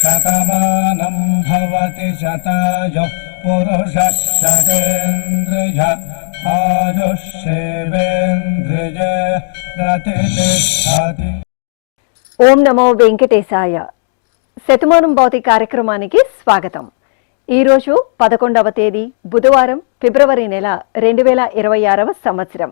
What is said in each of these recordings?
శతమానం భవతి శతాయుః పురుషः శతేంద్రియ ఆయుష్యేవేంద్రియ ప్రతిష్టతి. ఓం నమో వెంకటేశాయ. శతమానం భవతి కార్యక్రమానికి స్వాగతం. ఈరోజు 11వ తేదీ బుధవారం, ఫిబ్రవరి నెల 2026వ సంవత్సరం.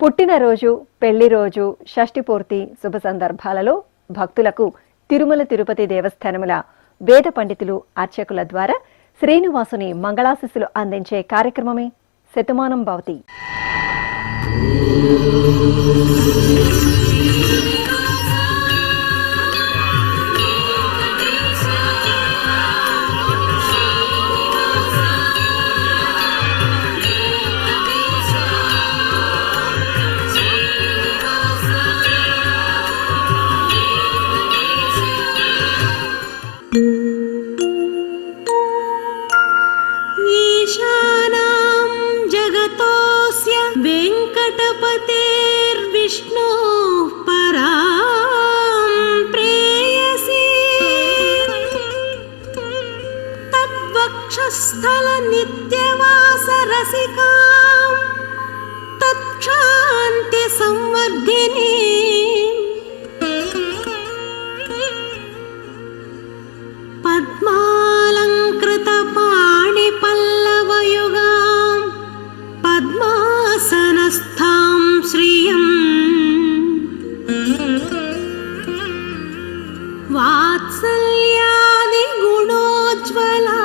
పుట్టినరోజు, పెళ్లి రోజు, షష్ఠి పూర్తి శుభ సందర్భాలలో భక్తులకు తిరుమల తిరుపతి దేవస్థానముల వేద పండితులు, అర్చకుల ద్వారా శ్రీనివాసుని మంగళాశిస్సులు అందించే కార్యక్రమమే శతమానం భవతి. स्थल नित्यवास रसिकां तत्क्षान्ति संवर्धिनी पद्मालंकृत पाणि पल्लवयुगां पद्मासनस्थां श्रियं वात्सल्यादि गुणोज्ज्वला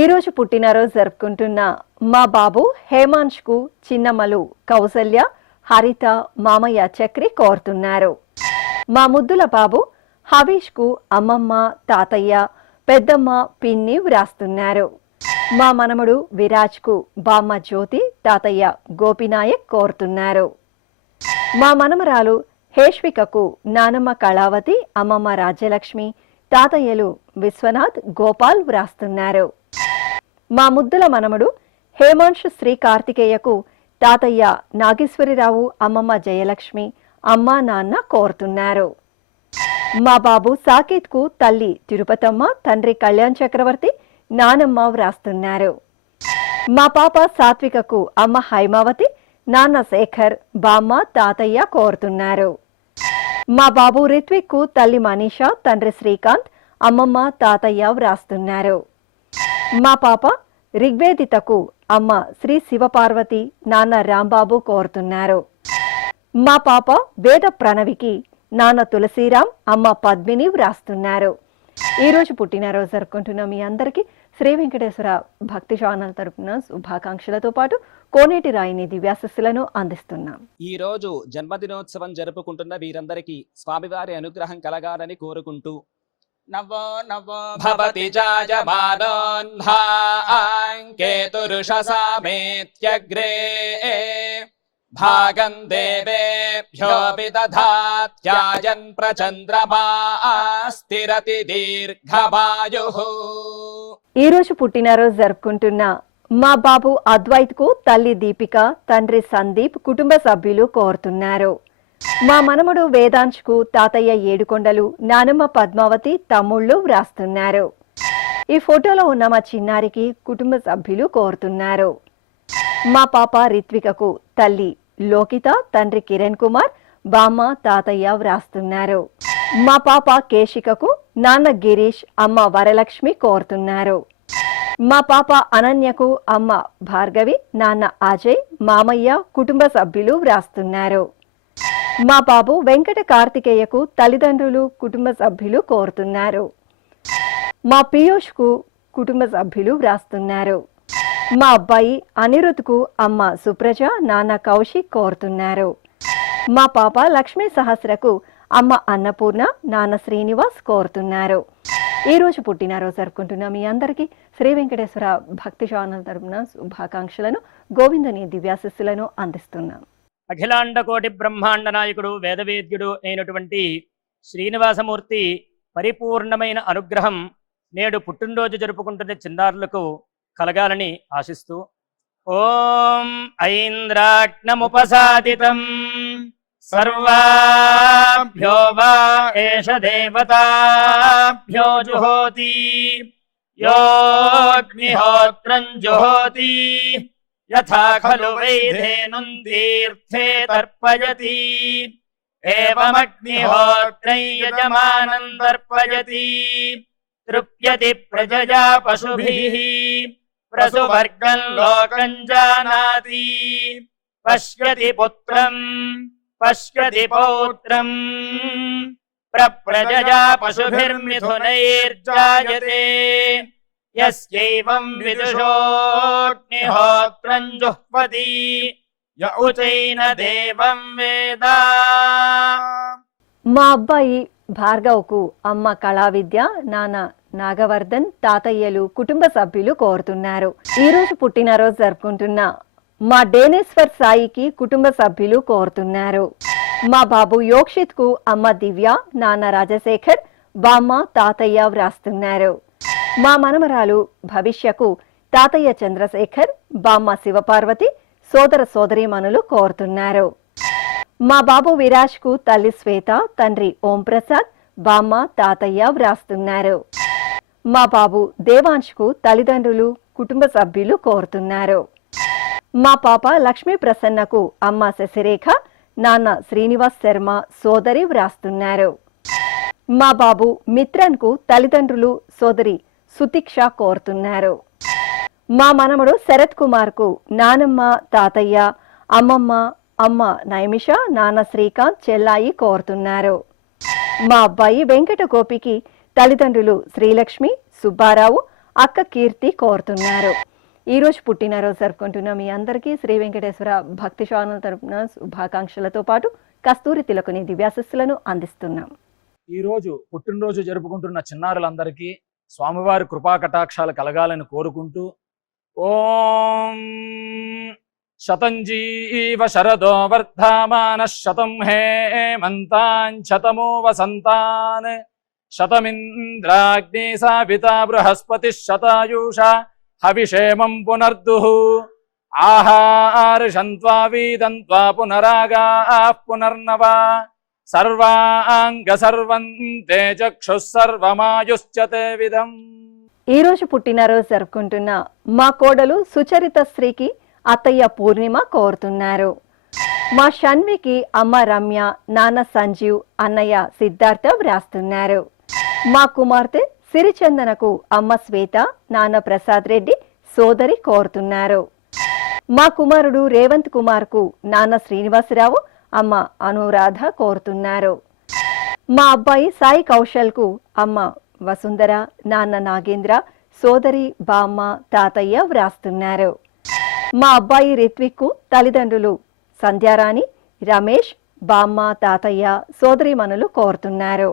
ఈ రోజు పుట్టినరోజు జరుపుకుంటున్న మా బాబు హేమాంష్ కు చిన్నమ్మలు కౌసల్య, హరిత, మామయ్య చక్రి కోరుతున్నారు. మా ముద్దుల బాబు హవీష్ కు అమ్మమ్మ, తాతయ్య, పెద్దమ్మ, పిన్ని వ్రాస్తున్నారు. మా మనముడు విరాజ్ కు బామ్మ జ్యోతి, తాతయ్య గోపినాయక్ కోరుతున్నారు. మా మనమరాలు హేష్వికకు నానమ్మ కళావతి, అమ్మమ్మ రాజ్యలక్ష్మి, తాతయ్యలు విశ్వనాథ్, గోపాల్ వ్రాస్తున్నారు. మా ముద్దుల మనముడు హేమాంష్ శ్రీ కార్తికేయకు తాతయ్య నాగేశ్వరిరావు, అమ్మమ్మ జయలక్ష్మి, అమ్మ నాన్న కోరుతున్నారు. మా బాబు సాకేత్ కు తల్లి తిరుపతమ్మ, తండ్రి కళ్యాణ్ చక్రవర్తి, నానమ్మ వ్రాస్తున్నారు. మా పాప సాత్వికకు అమ్మ హైమావతి, నాన్న శేఖర్, బామ్మ, తాతయ్య కోరుతున్నారు. మా బాబు రిత్విక్ కు తల్లి మనీషా, తండ్రి శ్రీకాంత్, అమ్మమ్మ, తాతయ్య వ్రాస్తున్నారు. మా పాప రిగ్వేదితకు అమ్మ శ్రీ శివపార్వతి, నాన్న రాంబాబు కోరుతున్నారు. మా పాప వేద ప్రణవికి నాన్న తులసీరాం, అమ్మ పద్మిని వ్రాస్తున్నారు. ఈ రోజు పుట్టినరోజు జరుపుకుంటున్న మీ అందరికీ శ్రీ వెంకటేశ్వర భక్తి ఛానల్ తరపున శుభాకాంక్షలతో పాటు కోనేటి రాయిని దివ్యాశస్సులను అందిస్తున్నాం. ఈ రోజు జన్మదినోత్సవం జరుపుకుంటున్న వీరందరికీ స్వామివారి అనుగ్రహం కలగాలని కోరుకుంటూ నవో నవో భవతి జాయమానోన్హాంకేతురుషసామేత్యగ్రే భాగం దేవేభ్యో విదధాత్యాయన్ ప్రచంద్రమా స్థిరతి దీర్ఘమాయుః. ఈ రోజు పుట్టినరోజు జరుపుకుంటున్న మా బాబు అద్వైత్ కు తల్లి దీపిక, తండ్రి సందీప్, కుటుంబ సభ్యులు కోరుతున్నారు. మా మనముడు వేదాంశ్ కు తాతయ్య ఏడుకొండలు, నానమ్మ పద్మావతి, తమ్ముళ్ళు వ్రాస్తున్నారు. ఈ ఫోటోలో ఉన్న మా చిన్నారికి కుటుంబ సభ్యులు కోరుతున్నారు. మా పాప రిత్వికకు తల్లి లోకిత, తండ్రి కిరణ్ కుమార్, బామ్మ, తాతయ్య వ్రాస్తున్నారు. మా పాప కేశికకు నాన్న గిరీష్, అమ్మ వరలక్ష్మి కోరుతున్నారు. మా పాప అనన్యకు అమ్మ భార్గవి, నాన్న అజయ్, మామయ్య, కుటుంబ సభ్యులు వ్రాస్తున్నారు. మా బాబు వెంకట కార్తికేయకు తల్లిదండ్రులు, కుటుంబ సభ్యులు కోరుతున్నారు. మా పీయూష్ కు కుటుంబ సభ్యులు వ్రాస్తున్నారు. మా అబ్బాయి అనిరుద్ కు అమ్మ సుప్రజ, నాన్న కౌశిక్ కోరుతున్నారు. మా పాప లక్ష్మీ సహస్రకు అమ్మ అన్నపూర్ణ, నాన్న శ్రీనివాస్ కోరుతున్నారు. ఈ రోజు పుట్టినరోజు జరుపుకుంటున్న మీ అందరికీ శ్రీ వెంకటేశ్వర భక్తి ఛానల్ తరపున శుభాకాంక్షలను, గోవిందుని దివ్యాశిస్సులను అందిస్తున్నాం. అఖిలాండ కోటి బ్రహ్మాండ నాయకుడు వేదవేద్యుడు అయినటువంటి శ్రీనివాసమూర్తి పరిపూర్ణమైన అనుగ్రహం నేడు పుట్టినరోజు జరుపుకుంటున్న చిన్నారులకు కలగాలని ఆశిస్తూ ఓం ఐంద్రాగ్నముపసాదితం సర్వాభ్యో వా ఏష దేవతాభ్యో జుహోతి యోగ్నిహోత్రం జుహోతి యథా ఖలు వైధేనుం తీర్థే తర్పయతి ఏవమగ్నిహోత్రై యజమానం తర్పయతి తృప్యతి ప్రజయా పశుభిః ప్రసువర్గం లోకం జానాతి పశ్యతి పుత్రం పశ్యతి పౌత్రం ప్రజయా పశుభిర్మిథునైర్జాయతే యస్యైవం విదుషోగ్నిహోత్రం జుహ్వతి య ఉచైన దేవం వేద. మా అబ్బాయి భార్గవ్కు అమ్మ కళా విద్య, నాన్న నాగవర్ధన్, తాతయ్యలు, కుటుంబ సభ్యులు కోరుతున్నారు. ఈ రోజు పుట్టినరోజు జరుపుకుంటున్న మా డేనేశ్వర్ సాయికి కుటుంబ సభ్యులు కోరుతున్నారు. మా బాబు యోక్షిత్ కు అమ్మ దివ్య, నాన్న రాజశేఖర్, బామ్మ, తాతయ్య వ్రాస్తున్నారు. మా మనమరాలు భవిష్యకు తాతయ్య చంద్రశేఖర్, బామ్మ శివపార్వతి, సోదర సోదరీమణులు కోరుతున్నారు. మా బాబు విరాజ్ కు తల్లి శ్వేత, తండ్రి ఓం ప్రసాద్, బామ్మ, తాతయ్య వ్రాస్తున్నారు. మా బాబు దేవాంశ్ కు తల్లిదండ్రులు, కుటుంబ సభ్యులు కోరుతున్నారు. మా పాప లక్ష్మీ ప్రసన్నకు అమ్మ శశిరేఖ, నాన్న శ్రీనివాస్ శర్మ, సోదరి వ్రాస్తున్నారు. మా బాబు మిత్రన్ కు తల్లిదండ్రులు, సోదరి సుతిక్ష కోరుతున్నారు. మా మనమడు శరత్ కుమార్ కు నానమ్మ, తాతయ్య, అమ్మమ్మ, అమ్మ నైమిష, నాన్న శ్రీకాంత్, చెల్లాయి కోరుతున్నారు. మా అబ్బాయి వెంకట గోపికి తల్లిదండ్రులు శ్రీలక్ష్మి, సుబ్బారావు, అక్క కీర్తి కోరుతున్నారు. ఈ రోజు పుట్టినరోజు జరుపుకుంటున్న మీ అందరికీ శ్రీ వెంకటేశ్వర భక్తి ఛానల్ తరపున శుభాకాంక్షలతో పాటు కస్తూరి తిలకుని దివ్యాశిస్సులను అందిస్తున్నాం. ఈ రోజు పుట్టినరోజు జరుపుకుంటున్న చిన్నారులందరికీ స్వామివారి కృపా కటాక్షాలు కలగాలని కోరుకుంటూ ఓం శతంజీవ శరదో వర్ధమాన శతం హేమంతాన్ శతమో వసంతాన్ శతమింద్రాగ్ని సావితా బృహస్పతి శతాయూషా హవిషేమం పునర్దుః ఆహార్షంత్వా వీదంత్వా పునరాగా పునర్నవా సర్వాంగ సర్వంతే చక్షుః సర్వమాయుశ్చతే విధం. ఈ రోజు పుట్టినరోజు జరుపుకుంటున్న మా కోడలు సుచరిత శ్రీకి అత్తయ్య పూర్ణిమ కోరుతున్నారు. మా షణ్వికి అమ్మ రమ్య, నాన్న సంజీవ్, అన్నయ్య సిద్ధార్థ వ్రాస్తున్నారు. మా కుమార్తె సిరిచందనకు అమ్మ శ్వేత, నాన్న ప్రసాద్ రెడ్డి, సోదరి కోరుతున్నారు. మా కుమారుడు రేవంత్ కుమార్ కు నాన్న శ్రీనివాసరావు, అమ్మ అనురాధ కోరుతున్నారు. మా అబ్బాయి సాయి కౌశల్ కు అమ్మ వసుంధర, నాన్న నాగేంద్ర, సోదరి బామ్మ, తాతయ్య వ్రాస్తున్నారు. మా అబ్బాయి రిత్విక్ కు తల్లిదండ్రులు సంధ్యారాణి, రమేష్, బామ్మ, తాతయ్య, సోదరీమణులు కోరుతున్నారు.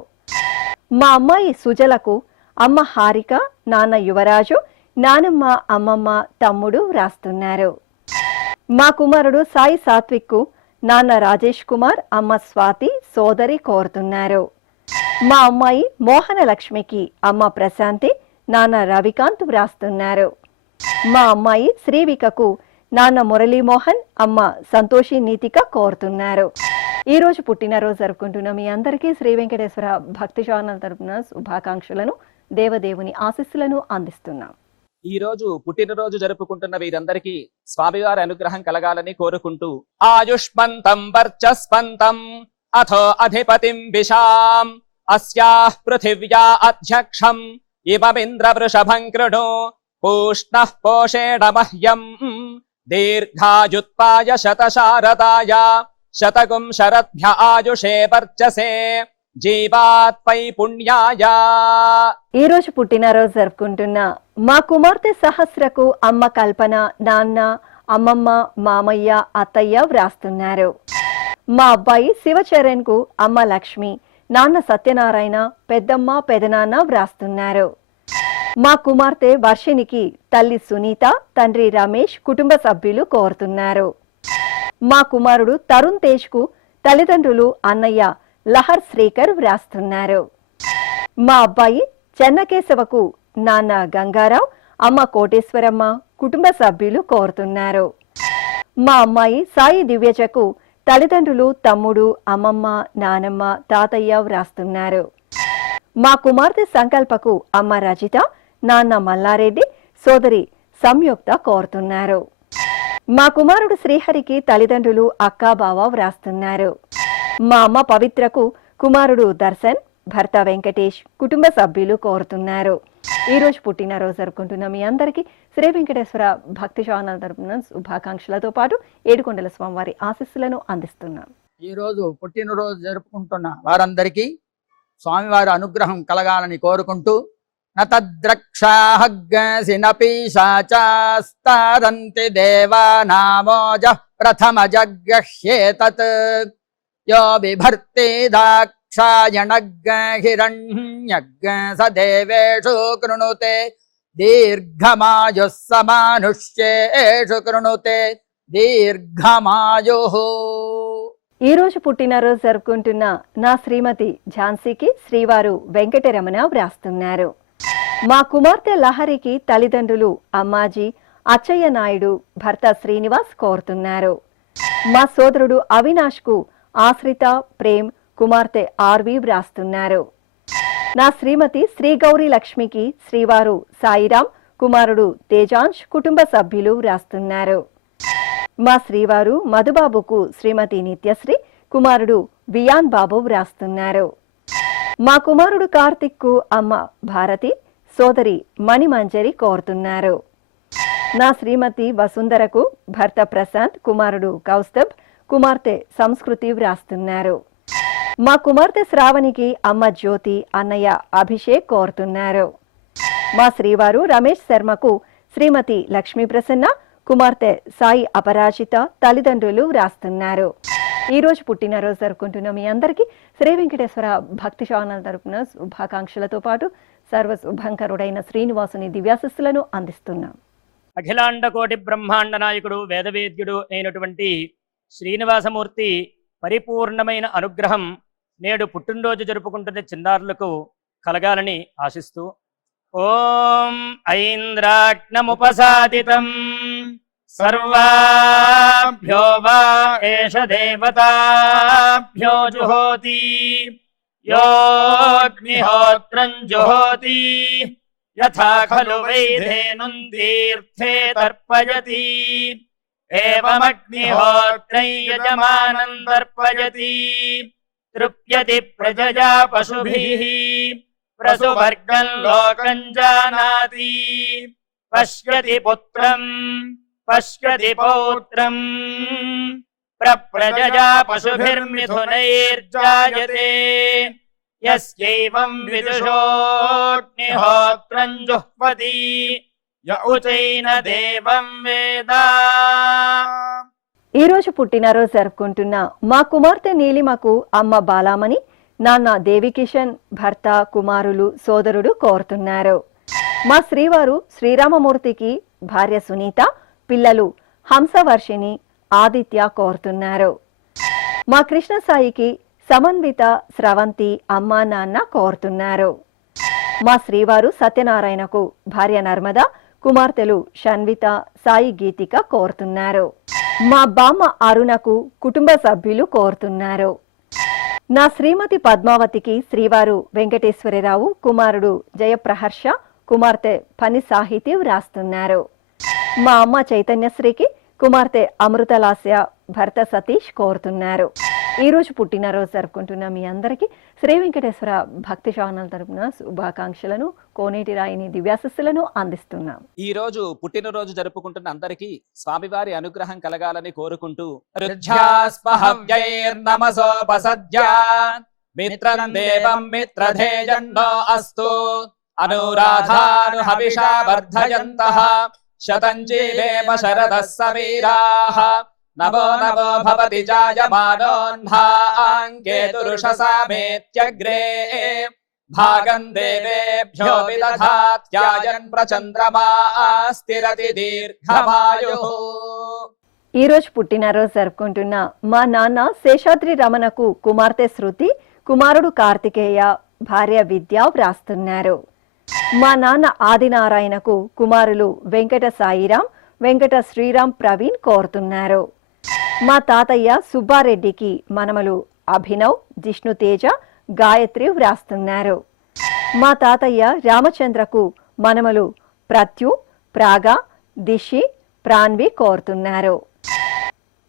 మా అమ్మాయి సుజలకు అమ్మ హారిక, నాన్న యువరాజు, నానమ్మ, అమ్మమ్మ, తమ్ముడు వ్రాస్తున్నారు. మా కుమారుడు సాయి సాత్విక్ కు నాన్న రాజేష్ కుమార్, అమ్మ స్వాతి, సోదరి కోరుతున్నారు. మా అమ్మాయి మోహన లక్ష్మికి అమ్మ ప్రశాంతి, నాన్న రవికాంత్ వ్రాస్తున్నారు. మా అమ్మాయి శ్రీవికకు నాన్న మురళీమోహన్, అమ్మ సంతోషి నీతిక కోరుతున్నారు. ఈ రోజు పుట్టినరోజు జరుపుకుంటున్న మీ అందరికీ శ్రీ వెంకటేశ్వర భక్తి ఛానల్ తరపున శుభాకాంక్షలను, దేవదేవుని ఆశీస్సులను అందిస్తున్నాం. ఈ రోజు పుట్టినరోజు జరుపుకుంటున్న వీరందరికీ స్వామివారి అనుగ్రహం కలగాలని కోరుకుంటూ ఆయుష్మంతం వర్చస్పంతం అథో అధిపతిం విశాం అస్యాః పృథివ్యా అధ్యక్షం ఇమమింద్ర వృషభం కృణు పూష్ణః పోషేణ మహ్యం దీర్ఘాయుత్పాయ శతశారదాయ శతగుం శరద్భ్య ఆయుషే వర్చసే జీవాత్పై పుణ్యాయ. ఈ రోజు పుట్టినరోజు జరుపుకుంటున్న మా కుమార్తె సహస్రకు అమ్మ కల్పన, నాన్న, అమ్మమ్మ, మామయ్య, అత్తయ్య వ్రాస్తున్నారు. మా అబ్బాయి శివచరణ్ కు అమ్మ లక్ష్మి, నాన్న సత్యనారాయణ, పెద్దమ్మ, పెదనాన్న వ్రాస్తున్నారు. మా కుమార్తె వర్షినికి తల్లి సునీత, తండ్రి రమేష్, కుటుంబ సభ్యులు కోరుతున్నారు. మా కుమారుడు తరుణ్ తేజ్కు తల్లిదండ్రులు అన్నయ్య లహర్ శ్రీకర్ వ్రాస్తున్నారు. మా అబ్బాయి చెన్నకేశవకు నాన్న గంగారావు, అమ్మ కోటేశ్వరమ్మ కుటుంబ సభ్యులు కోరుతున్నారు. మా అమ్మాయి సాయి దివ్యజకు తల్లిదండ్రులు తమ్ముడు, అమ్మమ్మ, నానమ్మ, తాతయ్య వ్రాస్తున్నారు. మా కుమార్తె సంకల్పకు అమ్మ రజిత, నాన్న మల్లారెడ్డి, సోదరి సంయుక్త కోరుతున్నారు. మా కుమారుడు శ్రీహరికి తల్లిదండ్రులు అక్క, బావ వ్రాస్తున్నారు. మా అమ్మ పవిత్రకు కుమారుడు దర్శన్, భర్త వెంకటేష్ కుటుంబ సభ్యులు కోరుతున్నారు. ఈ రోజు పుట్టినరోజు జరుపుకుంటున్న మీ అందరికీ శ్రీ వెంకటేశ్వర భక్తి ఛానల్ తరపున శుభాకాంక్షలతో పాటు ఏడుకొండల స్వామివారి ఆశీస్సులను అందిస్తున్నాం. ఈ రోజు పుట్టినరోజు జరుపుకుంటున్న వారందరికీ స్వామివారి అనుగ్రహం కలగాలని కోరుకుంటూ నతద్రక్షాహగ్గసినపీశాచాస్తారంతి దేవానామోజ ప్రథమ జగ్గహ్యేతత్ యో బిభర్తి దాక్షాయణగ్గహిరణ్యగ్గ స దేవేషు కృణుతే దీర్ఘమాయుః సమానుష్యేషు కృణుతే దీర్ఘమాయుః. ఈ రోజు పుట్టినరోజు జరుపుకుంటున్న నా శ్రీమతి ఝాన్సీకి శ్రీవారు వెంకటరమణ వ్రాస్తున్నారు. మా కుమార్తె లహరికి తల్లిదండ్రులు అమ్మాజీ, అచ్చయ్య నాయుడు, భర్త శ్రీనివాస్ కోరుతున్నారు. మా సోదరుడు అవినాష్కు ఆశ్రిత, ప్రేమ్, కుమార్తె ఆర్వి వ్రాస్తున్నారు. నా శ్రీమతి శ్రీ గౌరీ లక్ష్మికి శ్రీవారు సాయిరాం, కుమారుడు తేజాంశ్ కుటుంబ సభ్యులు వ్రాస్తున్నారు. మా శ్రీవారు మధుబాబుకు శ్రీమతి నిత్యశ్రీ, కుమారుడు వియాన్ బాబు వ్రాస్తున్నారు. మా కుమారుడు కార్తిక్కు అమ్మ భారతి, సోదరి మణిమంజరి కోరుతున్నారు. నా శ్రీమతి వసుంధరకు భర్త ప్రశాంత్, కుమారుడు కౌస్తబ్, కుమార్తె సంస్కృతి వ్రాస్తున్నారు. మా కుమార్తె శ్రావణికి అమ్మ జ్యోతి, అన్నయ్య అభిషేక్ కోరుతున్నారు. మా శ్రీవారు రమేష్ శర్మకు శ్రీమతి లక్ష్మీ ప్రసన్న, కుమార్తె సాయి అపరాజిత తల్లిదండ్రులు వ్రాస్తున్నారు. ఈ రోజు పుట్టినరోజు జరుపుకుంటున్న మీ అందరికీ శ్రీ వెంకటేశ్వర భక్తి ఛానల్ తరపున శుభాకాంక్షలతో పాటు సర్వ శుభంకరుడైన శ్రీనివాసుని దివ్యాశిస్సులను అందిస్తున్నాం. అఖిలాండ కోటి బ్రహ్మాండ నాయకుడు వేదవేద్యుడు అయినటువంటి శ్రీనివాసమూర్తి పరిపూర్ణమైన అనుగ్రహం నేడు పుట్టినరోజు జరుపుకుంటున్న చిన్నారులకు కలగాలని ఆశిస్తూ ఓం ఐంద్రాగ్నముపసాదితం సర్వాభ్యో వా ఏష దేవతాభ్యో జుహోతి యోగ్నిహోత్రం జుహోతి యథా ఖలు వైధేనుం తీర్థే తర్పయతి ఏవమగ్నిహోత్రై యజమానం తర్పయతి తృప్యతి ప్రజయా పశుభిః ప్రసువర్గం లోకం జానాతి పశ్యతి పుత్రం పశ్యతి పౌత్రం ప్రజయా పశుభిర్మిథునైర్జాయతే యస్యైవం విదుషోగ్నిహోత్రం జుహ్వతి య ఉచైన దేవం వేద. ఈ రోజు పుట్టినరోజు జరుపుకుంటున్న మా కుమార్తె నీలిమకు అమ్మ బాలామణి, నాన్న దేవికిషన్, భర్త, కుమారులు, సోదరుడు కోరుతున్నారు. మా శ్రీవారు శ్రీరామమూర్తికి భార్య సునీత, పిల్లలు హంసవర్షిణి, ఆదిత్య కోరుతున్నారు. మా కృష్ణసాయికి సమన్విత, స్రవంతి, అమ్మా నాన్న కోరుతున్నారు. మా శ్రీవారు సత్యనారాయణకు భార్య నర్మద, కుమార్తెలు షన్విత, సాయి గీతిక కోరుతున్నారు. మా బామ్మ అరుణకు కుటుంబ సభ్యులు కోరుతున్నారు. నా శ్రీమతి పద్మావతికి శ్రీవారు వెంకటేశ్వరరావు, కుమారుడు జయప్రహర్ష, కుమార్తె పని సాహితీ వ్రాస్తున్నారు. మా అమ్మ చైతన్యశ్రీకి కుమార్తె అమృతలాస్య, భర్త సతీష్ కోరుతున్నారు. ఈ రోజు పుట్టినరోజు జరుపుకుంటున్న మీ అందరికీ శ్రీ వెంకటేశ్వర భక్తి ఛానల్ తరపున శుభాకాంక్షలను, కోనేటి రాయిని దివ్యాశిస్సులను అందిస్తున్నాం. ఈ రోజు పుట్టినరోజు జరుపుకుంటున్న అందరికీ స్వామివారి అనుగ్రహం కలగాలని కోరుకుంటూ రుధ్యాస్పహవ్యైర్నమసోపసద్యా మిత్రం దేవం మిత్రధేజన్నో అస్తు అనురాధాను హవిషా వర్ధయంతః శతం జీవేమ శరదః సమీరాః నవో నవో భవతి జాయమానోన్హాంకేతురుషసామేత్యగ్రే భాగం దేవేభ్యో విదధాత్యాయన్ ప్రచంద్రమా స్థిరతి దీర్ఘమాయుః. ఈరోజు పుట్టినరోజు జరుపుకుంటున్న మా నాన్న శేషాద్రి రమణకు కుమార్తె శృతి, కుమారుడు కార్తికేయ, భార్య విద్య వ్రాస్తున్నారు. మా నాన్న ఆదినారాయణకు కుమారులు వెంకట సాయిరాం, వెంకట శ్రీరామ్ ప్రవీణ్ కోరుతున్నారు. మా తాతయ్య సుబ్బారెడ్డికి మనమలు అభినవ్, జిష్ణుతేజ, గాయత్రి వ్రాస్తున్నారు. మా తాతయ్య రామచంద్రకు మనమలు ప్రత్యు, ప్రాగా, దిషి, ప్రాన్వి కోరుతున్నారు.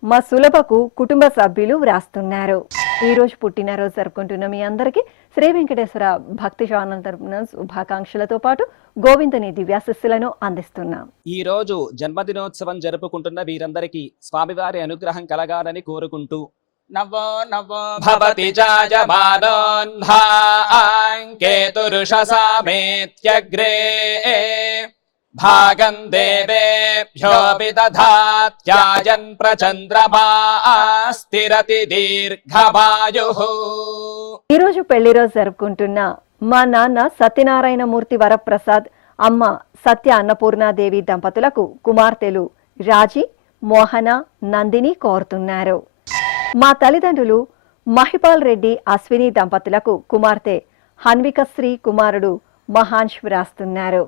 మా సులభకు కుటుంబ సభ్యులు వ్రాస్తున్నారు. ఈరోజు పుట్టినరోజు జరుపుకుంటున్న మీ అందరికీ శ్రీ వెంకటేశ్వర భక్తి ఛానల్ తరపున శుభాకాంక్షలతో పాటు గోవిందుని దివ్యాశిస్సులను అందిస్తున్నాం. ఈ రోజు జన్మదినోత్సవం జరుపుకుంటున్న వీరందరికీ స్వామివారి అనుగ్రహం కలగాలని కోరుకుంటూ నవో నవో భవతి జాయమానోన్హాంకేతురుషసామేత్యగ్రే భాగం దేవేభ్యో విదధాత్యాయన్ ప్రచంద్రమా స్థిరతి దీర్ఘమాయుః. ఈరోజు పెళ్లి రోజు జరుపుకుంటున్న మా నాన్న సత్యనారాయణ మూర్తి వరప్రసాద్, అమ్మ సత్య అన్నపూర్ణాదేవి దంపతులకు కుమార్తెలు రాజీ, మోహన, నందిని కోరుతున్నారు. మా తల్లిదండ్రులు మహిపాల్ రెడ్డి, అశ్విని దంపతులకు కుమార్తె హన్వికశ్రీ, కుమారుడు మహాంశ్ వ్రాస్తున్నారు.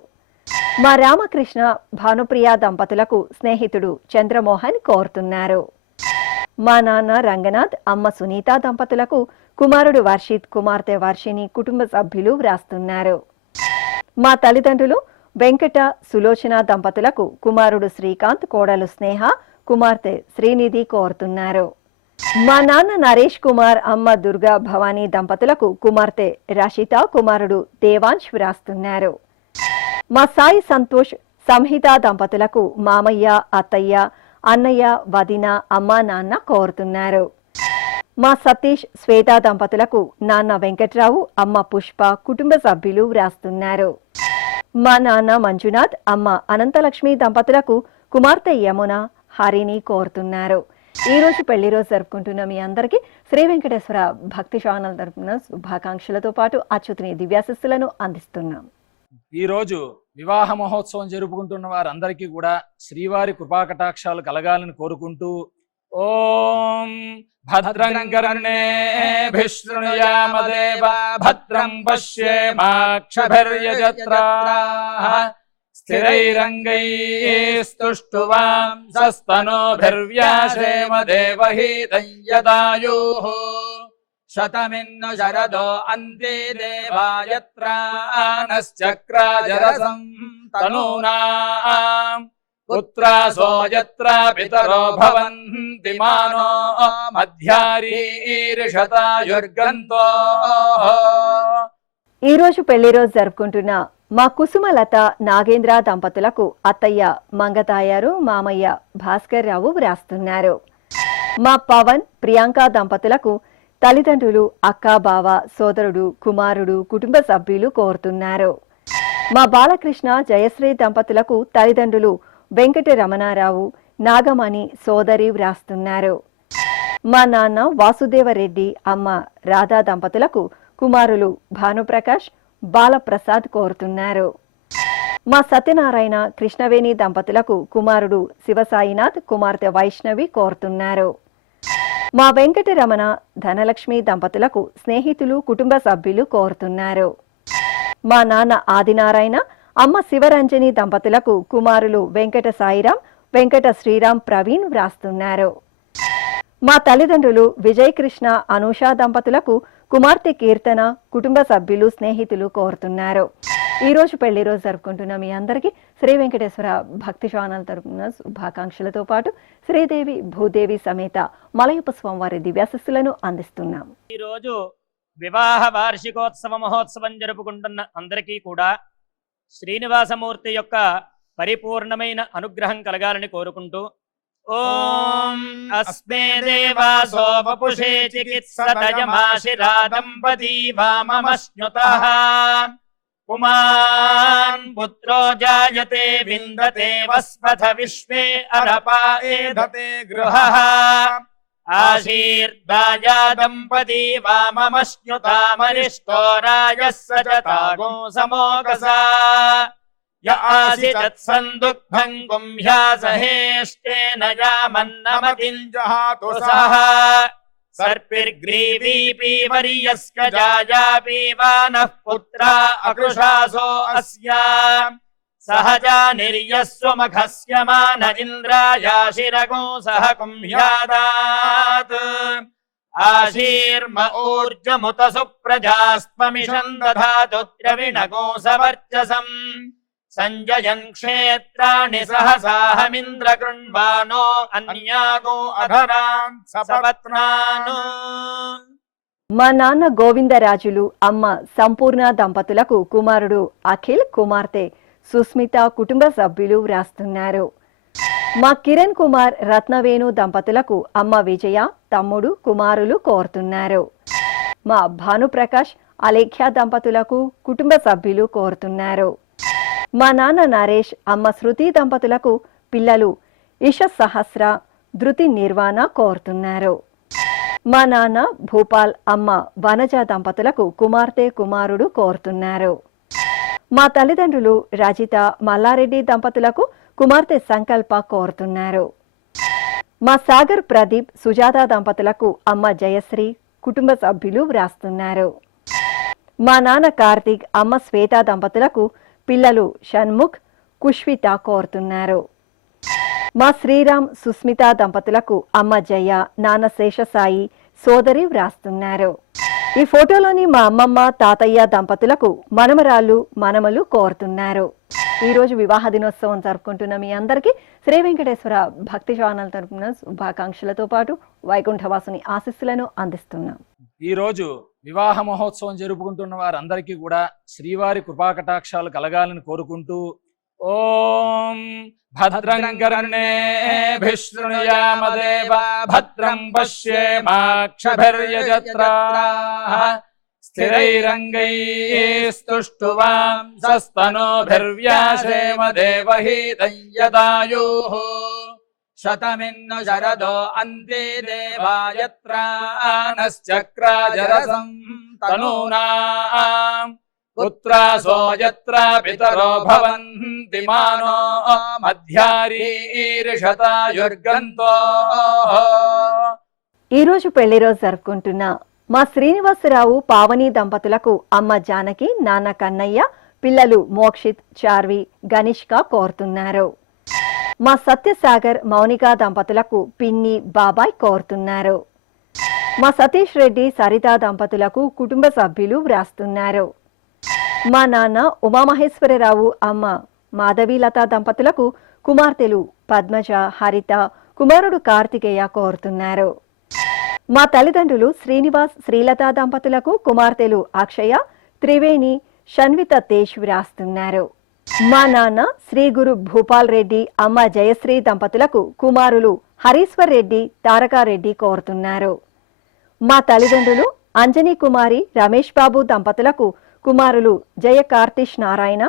మా రామకృష్ణ, భానుప్రియ దంపతులకు స్నేహితుడు చంద్రమోహన్ కోరుతున్నారు. మా నాన్న రంగనాథ్, అమ్మ సునీత దంపతులకు కుమారుడు వర్షిత్, కుమార్తె వర్షిని, కుటుంబ సభ్యులు వ్రాస్తున్నారు. మా తల్లిదండ్రులు వెంకట, సులోచన దంపతులకు కుమారుడు శ్రీకాంత్, కోడలు స్నేహ, కుమార్తె శ్రీనిధి కోరుతున్నారు. మా నాన్న నరేష్ కుమార్, అమ్మ దుర్గా భవానీ దంపతులకు కుమార్తె రషిత, కుమారుడు దేవాంశ్ వ్రాస్తున్నారు. మా సాయి సంతోష్, సంహిత దంపతులకు మామయ్య, అత్తయ్య, అన్నయ్య, వదిన, అమ్మ, నాన్న కోరుతున్నారు. మా సతీష్, శ్వేత దంపతులకు నాన్న వెంకట్రావు, అమ్మ పుష్ప, కుటుంబ సభ్యులు వ్రాస్తున్నారు. మా నాన్న మంజునాథ్, అమ్మ అనంతలక్ష్మి దంపతులకు కుమార్తె యమున, హరిని కోరుతున్నారు. ఈ రోజు పెళ్లి రోజు జరుపుకుంటున్న మీ అందరికీ శ్రీ వెంకటేశ్వర భక్తి ఛానల్ తరపున శుభాకాంక్షలతో పాటు అచ్యుతుని దివ్యాశిస్సులను అందిస్తున్నాం. ఈ రోజు వివాహ మహోత్సవం జరుపుకుంటున్న వారందరికీ కూడా శ్రీవారి కృపాకటాక్షాలు కలగాలని కోరుకుంటూ ఓం భద్రం కర్ణేభిః శృణుయామదేవ భద్రం పశ్యేమాక్షభిర్యజత్రాః స్థిరైరంగైస్తుష్టువాం సస్తనోభిర్వ్యాసేమ దేవహీతం యదాయుః శతమిన్ను శరదో అంతే దేవాయత్రానశ్చక్రాజరసం తనూనాం పుత్రాసో యత్ర పితరో భవంతి మానో మధ్యారీర్షతాయుర్గంతో. ఈ రోజు పెళ్లి రోజు జరుపుకుంటున్న మా కుసుమలత, నాగేంద్ర దంపతులకు అత్తయ్య మంగతాయారు, మామయ్య భాస్కర్ రావు వ్రాస్తున్నారు. మా పవన్, ప్రియాంక దంపతులకు తల్లిదండ్రులు, అక్క, బావ, సోదరుడు, కుమారుడు, కుటుంబ సభ్యులు కోరుతున్నారు. మా బాలకృష్ణ, జయశ్రీ దంపతులకు తల్లిదండ్రులు వెంకట రమణారావు, నాగమణి, సోదరి వ్రాస్తున్నారు. మా నాన్న వాసుదేవరెడ్డి, అమ్మ రాధా దంపతులకు కుమారులు భానుప్రకాష్, బాలప్రసాద్ కోరుతున్నారు. మా సత్యనారాయణ, కృష్ణవేణి దంపతులకు కుమారుడు శివసాయినాథ్, కుమార్తె వైష్ణవి కోరుతున్నారు. మా వెంకట రమణ, ధనలక్ష్మి దంపతులకు స్నేహితులు, కుటుంబ సభ్యులు కోరుతున్నారు. మా నాన్న ఆదినారాయణ, అమ్మ శివరంజని దంపతులకు కుమారులు వెంకట సాయిరాం, వెంకట శ్రీరామ్ ప్రవీణ్ వ్రాస్తున్నారు. మా తల్లిదండ్రులు విజయ్ కృష్ణ, అనూష దంపతులకు కుమార్తె కీర్తన, కుటుంబ సభ్యులు, స్నేహితులు కోరుతున్నారు. ఈ రోజు పెళ్లి రోజు జరుపుకుంటున్న మీ అందరికీ శ్రీ వెంకటేశ్వర భక్తి ఛానల్ తరపున శుభాకాంక్షలతో పాటు శ్రీదేవి, భూదేవి సమేత మలయప్ప స్వామివారి దివ్యాశిస్సులను అందిస్తున్నాం. ఈ రోజు వివాహ వార్షికోత్సవ మహోత్సవం జరుపుకుంటున్న అందరికీ కూడా శ్రీనివాసమూర్తి యొక్క పరిపూర్ణమైన అనుగ్రహం కలగాలని కోరుకుంటూ ఓం అస్మే దేవాసో వపుషే చికిత్సతయమాశిరా దంపతీ వామమశ్నుతః పుమాన్ పుత్రో జాయతే విందతే వస్పథ విశ్వే అరపా ఏధతే గృహః ఆశీర్దాయా దంపతీ వామమశ్నుతామరిష్టో రాయः సచతాగో సమోకసా य आसि तत्सन्दुग्धं गुंह्यासहेष्टेन यामन्नमतिञ्जहातु सः सर्पिर्ग्रीवी वर्यस्य जाया पीवानः पुत्रा अकृशासो अस्या सहजा निर्यस्वमघस्य मान इन्द्रायाशिरगो सह कुम्ह्यादात् आशीर्म ऊर्जमुत सुप्रजास्त्वमिषम् दधातु द्रविणगो सवर्चसम् संजयन् क्षेत्राणि सहसाहमिन्द्र कृण्वानो अन्यागो अधरान् सपत्नान् మా నాన్న గోవిందరాజులు అమ్మ సంపూర్ణ దంపతులకు కుమారుడు అఖిల్ కుమార్తె సుస్మిత కుటుంబ సభ్యులు వ్రాస్తున్నారు. మా కిరణ్ కుమార్ రత్నవేణు దంపతులకు అమ్మ విజయ తమ్ముడు కుమారులు కోరుతున్నారు. మా భానుప్రకాష్ అలేఖ్య దంపతులకు కుటుంబ సభ్యులు కోరుతున్నారు. మా నాన్న నరేష్ అమ్మ శృతి దంపతులకు పిల్లలు ఇష సహస్ర ధృతి నిర్వాణ కోరుతున్నారు. మా నాన్న భూపాల్ అమ్మ వనజ దంపతులకు కుమార్తె కుమారుడు కోరుతున్నారు. మా తల్లిదండ్రులు రజిత మల్లారెడ్డి దంపతులకు కుమార్తె సంకల్ప కోరుతున్నారు. మా సాగర్ ప్రదీప్ సుజాత దంపతులకు అమ్మ జయశ్రీ కుటుంబ సభ్యులు వ్రాస్తున్నారు. మా నాన్న కార్తీక్ అమ్మ శ్వేత దంపతులకు పిల్లలు షణ్ముఖ్ కుష్విత కోరుతున్నారు. మా శ్రీరామ్ సుస్మిత దంపతులకు అమ్మ జయ నాన్న శేషసాయి సోదరి వ్రాస్తున్నారు. ఈ ఫోటోలోని మా అమ్మమ్మ తాతయ్య దంపతులకు మనమరాళ్ళు మనమలు కోరుతున్నారు. ఈ రోజు వివాహ దినోత్సవం జరుపుకుంటున్న మీ అందరికీ శ్రీ వెంకటేశ్వర భక్తి ఛానల్ తరపున శుభాకాంక్షలతో పాటు వైకుంఠవాసుని ఆశీస్సులను అందిస్తున్నాం. ఈ రోజు వివాహ మహోత్సవం జరుపుకుంటున్న వారందరికీ కూడా శ్రీవారి కృపాకటాక్షాలు కలగాలని కోరుకుంటూ ఓం భద్రం కర్ణేభిః శృణుయామ దేవా భద్రం పశ్యేమాక్షభిర్యజత్రాః స్థిరైరంగైస్తుష్టువాంసస్తనోభిర్వ్యాసేమ దేవహీతం యదాయుః శతమిన్ను శరదో అంతే దేవాయత్రానశ్చక్రాజరసం తనూనాం పుత్రాసో యత్ర పితరో భవంతి మానో మధ్యారీర్షతాయుర్గంతో. ఈ రోజు పెళ్లి రోజు జరుపుకుంటున్న మా శ్రీనివాసరావు పావని దంపతులకు అమ్మ జానకి నాన్న కన్నయ్య పిల్లలు మోక్షిత్ చార్వి గణిష్క కోరుతున్నారు. మా సత్యసాగర్ మౌనిక దంపతులకు పిన్ని బాబాయ్ కోరుతున్నారు. మా సతీష్ రెడ్డి సరిత దంపతులకు కుటుంబ సభ్యులు వ్రాస్తున్నారు. మా నాన్న ఉమామహేశ్వరరావు అమ్మ మాధవీలత దంపతులకు కుమార్తెలు పద్మజ హరిత కుమారుడు కార్తికేయ కోరుతున్నారు. మా తల్లిదండ్రులు శ్రీనివాస్ శ్రీలత దంపతులకు కుమార్తెలు అక్షయ త్రివేణి షణ్విత తేజ్ వ్రాస్తున్నారు. మా నాన్న శ్రీ గురు భూపాల్ రెడ్డి అమ్మ జయశ్రీ దంపతులకు కుమారులు హరీశ్వర్ రెడ్డి తారకారెడ్డి కోరుతున్నారు. మా తల్లిదండ్రులు అంజనీ కుమారి రమేష్ బాబు దంపతులకు కుమారులు జయ కార్తిష్ నారాయణ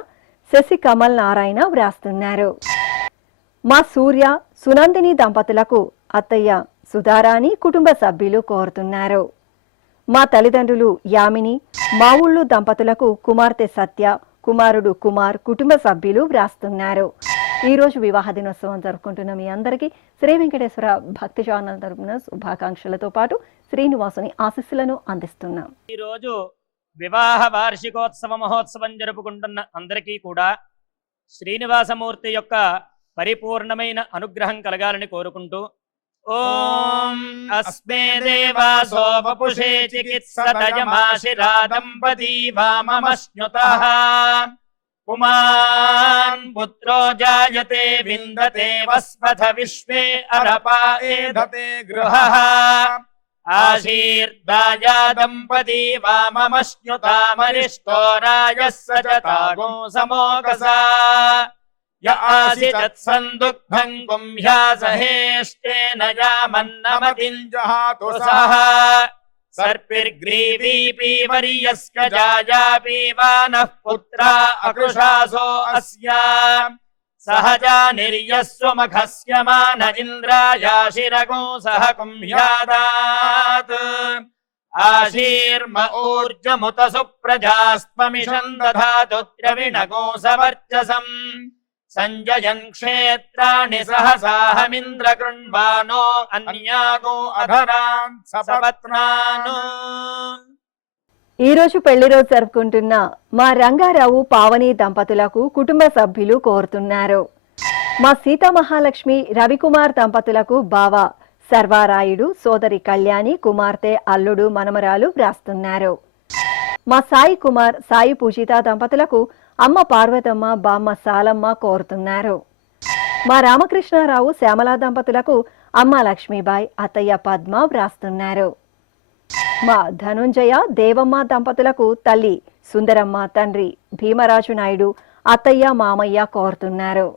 శశి కమల్ నారాయణ వ్రాస్తున్నారు. మా సూర్య సునందిని దంపతులకు అత్తయ్య సుధారాణి కుటుంబ సభ్యులు కోరుతున్నారు. మా తల్లిదండ్రులు యామిని మావుళ్ళు దంపతులకు కుమార్తె సత్య కుమారుడు కుమార్ కుటుంబ సభ్యులు వ్రాస్తున్నారు. ఈ రోజు వివాహ దినోత్సవం జరుపుకుంటున్న మీ అందరికీ శ్రీ వెంకటేశ్వర భక్తి ఛానల్ తరపున శుభాకాంక్షలతో పాటు శ్రీనివాసుని ఆశీస్సులను అందిస్తున్నాం. ఈ రోజు వివాహ వార్షికోత్సవ మహోత్సవం జరుపుకుంటున్న అందరికీ కూడా శ్రీనివాసమూర్తి యొక్క పరిపూర్ణమైన అనుగ్రహం కలగాలని కోరుకుంటూ ఓం అస్మే దేవాసో వపుషే చికిత్సతయమాశిరా దంపతీ వామమశ్నుతః పుమాన్ పుత్రో జాయతే విందతే వస్పథ విశ్వే అరపా ఏధతే గృహః ఆశీర్దాయా దంపతీ వామమశ్నుతామరిష్టో రాజః సచతాగో సమోకసా య ఆసి తత్సందుగ్ధం గుంహ్యాసహేష్టేన యామన్నమతింజహాతు సః सर्पिर्ग्रीवी पीवर्यस्य जाया पीवानः पुत्रा अकृशासो अस्या सहजा निर्यस्वमघस्य मान इन्द्रायाशिरगो सह कुम्ह्यादात् ఆశీర్మ ఊర్జముత సుప్రజాస్త్వమిషం దధాతు ద్రవిణగోసవర్చసం సంజయన్ క్షేత్రాణి సహసాహమింద్ర కృణ్వానో అన్యాగో అధరాన్ సపత్నాను. ఈ రోజు పెళ్లి రోజు జరుపుకుంటున్న మా రంగారావు పావని దంపతులకు కుటుంబ సభ్యులు కోరుతున్నారు. మా సీతామహాలక్ష్మి రవికుమార్ దంపతులకు బావ సర్వారాయుడు, సోదరి కళ్యాణి, కుమార్తె, అల్లుడు, మనమరాలు వ్రాస్తున్నారు. మా సాయి కుమార్, సాయి పూజిత దంపతులకు అమ్మ పార్వతమ్మ, బామ్మ సాలమ్మ కోరుతున్నారు. మా రామకృష్ణారావు, శ్యామల దంపతులకు అమ్మ లక్ష్మీబాయి, అత్తయ్య పద్మ వ్రాస్తున్నారు. మా ధనుంజయ, దేవమ్మ దంపతులకు తల్లి సుందరమ్మ, తండ్రి భీమరాజు నాయుడు, అత్తయ్య మామయ్య కోరుతున్నారు.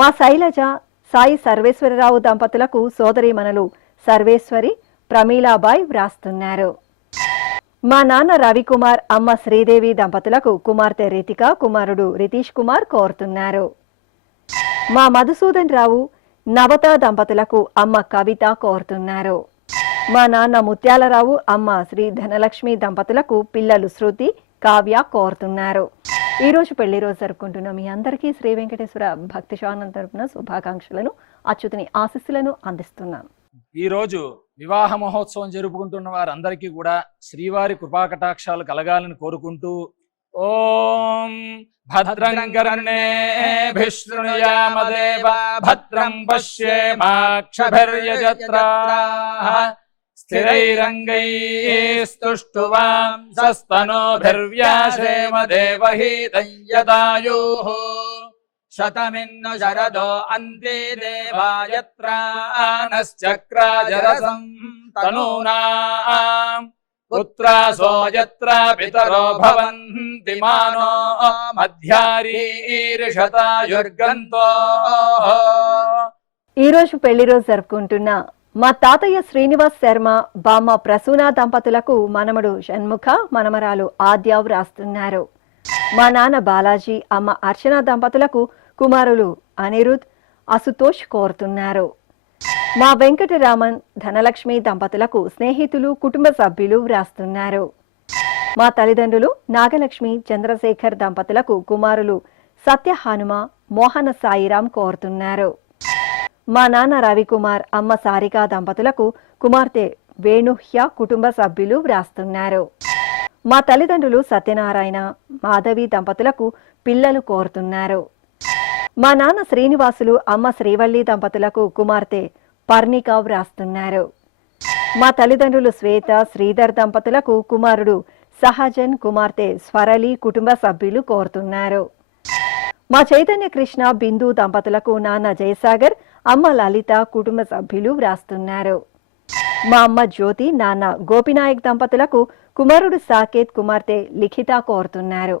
మా శైలజ, సాయి సర్వేశ్వరరావు దంపతులకు సోదరీమణులు సర్వేశ్వరి, ప్రమీలాబాయ్ వ్రాస్తున్నారు. మా నాన్న రవికుమార్, అమ్మ శ్రీదేవి దంపతులకు కుమార్తె రితిక, కుమారుడు రితీష్ కుమార్ కోరుతున్నారు. మా మధుసూదన్ రావు, నవత దంపతులకు అమ్మ కవిత కోరుతున్నారు. మా నాన్న ముత్యాలరావు, అమ్మ శ్రీ ధనలక్ష్మి దంపతులకు పిల్లలు శృతి, కావ్య కోరుతున్నారు. ఈ రోజు పెళ్లి రోజు జరుపుకుంటున్న మీ అందరికీ శ్రీ వెంకటేశ్వర భక్తి ఛానల్ తరపున శుభాకాంక్షలను, అచ్యుతుని ఆశీస్సులను అందిస్తున్నాం. ఈ రోజు వివాహ మహోత్సవం జరుపుకుంటున్న వారందరికీ కూడా శ్రీవారి కృపాకటాక్షాలు కలగాలని కోరుకుంటూ ఓం భద్రం కర్ణేభిశృణుయామదేవ భద్రం పశ్యేమాక్షభిర్యజత్రాః స్థిరైరంగైస్తుష్టువాంసస్తనోభిర్వ్యాసేమ దేవహీతం యదాయుః శతమిన్ను శరదో అంతే దేవాయత్రానశ్చక్రాజరసం తనూనాం పుత్రాసో యత్ర పితరో భవంతి మానో మధ్యారీర్షతాయుర్గంతో. ఈ రోజు పెళ్లి రోజు జరుపుకుంటున్న మా తాతయ్య శ్రీనివాస్ శర్మ, బామ్మ ప్రసూన దంపతులకు మనమడు షణ్ముఖ, మనమరాలు ఆద్య వ్రాస్తున్నారు. మా నాన్న బాలాజీ, అమ్మ అర్చన దంపతులకు కుమారులు అనిరుద్, అసుతోష్ కోరుతున్నారు. మా వెంకటరామన్, ధనలక్ష్మి దంపతులకు స్నేహితులు, కుటుంబ సభ్యులు వ్రాస్తున్నారు. మా తల్లిదండ్రులు నాగలక్ష్మి, చంద్రశేఖర్ దంపతులకు కుమారులు సత్యహానుమ, మోహన సాయిరాం కోరుతున్నారు. మా నాన్న రవికుమార్, అమ్మ సారికా దంపతులకు కుమార్తె వేణుహ్య, కుటుంబ సభ్యులు వ్రాస్తున్నారు. మా తల్లిదండ్రులు సత్యనారాయణ, మాధవి దంపతులకు పిల్లలు కోరుతున్నారు. మా నాన్న శ్రీనివాసులు, అమ్మ శ్రీవల్లి దంపతులకు కుమార్తె పర్ణిక వ్రాస్తున్నారు. మా తల్లిదండ్రులు శ్వేత, శ్రీధర్ దంపతులకు కుమారుడు సహజన్, కుమార్తె స్వరళి, కుటుంబ సభ్యులు కోరుతున్నారు. మా చైతన్య కృష్ణ, బిందు దంపతులకు నాన్న జయసాగర్, అమ్మ లలిత, కుటుంబ సభ్యులు వ్రాస్తున్నారు. మా అమ్మ జ్యోతి, నాన్న గోపినాయక్ దంపతులకు కుమారుడు సాకేత్, కుమార్తె లిఖిత కోరుతున్నారు.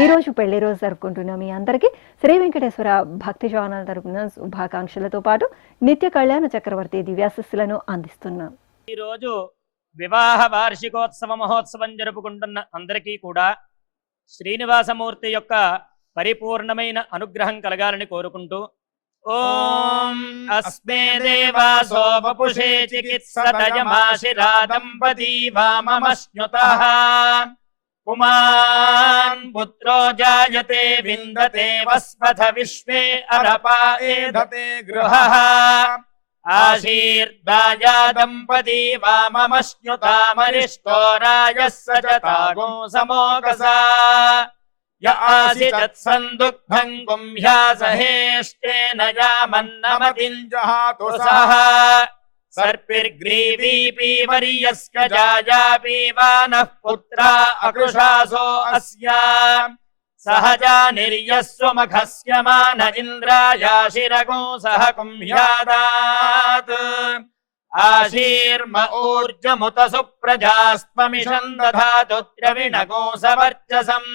ఈ రోజు పెళ్లి రోజు జరుపుకుంటున్న మీ అందరికీ శ్రీ వెంకటేశ్వర భక్తి ఛానల్ తరపున శుభాకాంక్షలతో పాటు నిత్య కళ్యాణ చక్రవర్తి దివ్యాశిస్సులను అందిస్తున్నాం. ఈ రోజు వివాహ వార్షికోత్సవ మహోత్సవం జరుపుకుంటున్న అందరికీ కూడా శ్రీనివాసమూర్తి యొక్క పరిపూర్ణమైన అనుగ్రహం కలగాలని కోరుకుంటూ ఓం అస్మే దేవాసో వపుషే చికిత్సతయమాశిరా దంపతీ వామమశ్నుతః పుమాన్ పుత్రో జాయతే విందతే వస్పథ విశ్వే అరపా ఏధతే గృహః ఆశీర్దాయా దంపతీ వామమశ్నుతామరిష్టో రాజः సచతాగో సమోగసా య ఆసితత్సందుగ్ధం గుంహ్యాసహేష్టేన యామన్నమతిం జహాతు సహ సర్పిర్గ్రీవీపీవర్యస్క జాయాపీవానః పుత్రా అకృషాసో అస్యా సహజానిర్యస్వమఖస్య మాన ఇంద్రాయాశిరగో సహ కుంభ్యాదాత్ ఆశీర్మ ఊర్జముత సుప్రజాస్త్వమిషం దధాతు ద్రవిణగోసవర్చసం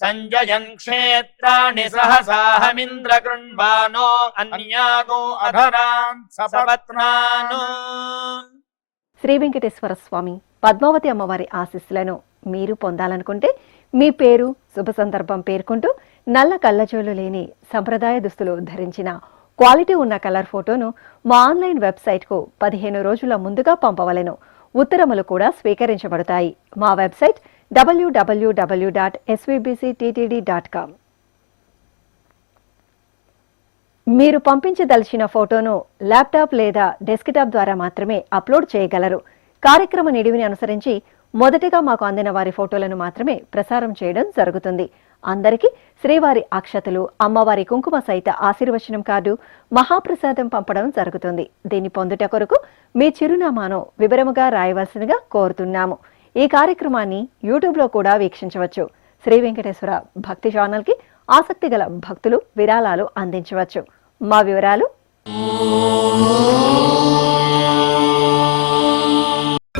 సంజయన్ క్షేత్రాణి సహసాహమింద్ర కృణ్వానో అన్యాగో అధరాన్ సపత్నాను. శ్రీ వెంకటేశ్వర స్వామి, పద్మావతి అమ్మవారి ఆశీస్సులను మీరు పొందాలనుకుంటే మీ పేరు, శుభ సందర్భం పేర్కొంటూ నల్ల కళ్ళజోలు లేని సంప్రదాయ దుస్తులు ధరించిన క్వాలిటీ ఉన్న కలర్ ఫోటోను మా ఆన్లైన్ వెబ్సైట్కు 15 రోజుల ముందుగా పంపవలెను. ఉత్తరములు కూడా స్వీకరించబడతాయి. మా వెబ్సైట్ www.svbcttd.com. మీరు పంపించదలిచిన ఫోటోను ల్యాప్టాప్ లేదా డెస్క్టాప్ ద్వారా మాత్రమే అప్లోడ్ చేయగలరు. కార్యక్రమ నిడివిని అనుసరించి మొదటగా మాకు అందిన వారి ఫోటోలను మాత్రమే ప్రసారం చేయడం జరుగుతుంది. అందరికీ శ్రీవారి అక్షతలు, అమ్మవారి కుంకుమ సహిత ఆశీర్వచనం కార్డు, మహాప్రసాదం పంపడం జరుగుతుంది. దీన్ని పొందుట కొరకు మీ చిరునామాను వివరముగా రాయవలసిందిగా కోరుతున్నాము. ఈ కార్యక్రమాన్ని యూట్యూబ్లో కూడా వీక్షించవచ్చు. శ్రీ వెంకటేశ్వర భక్తి ఛానల్కి ఆసక్తి గల భక్తులు విరాళాలు అందించవచ్చు. మా వివరాలు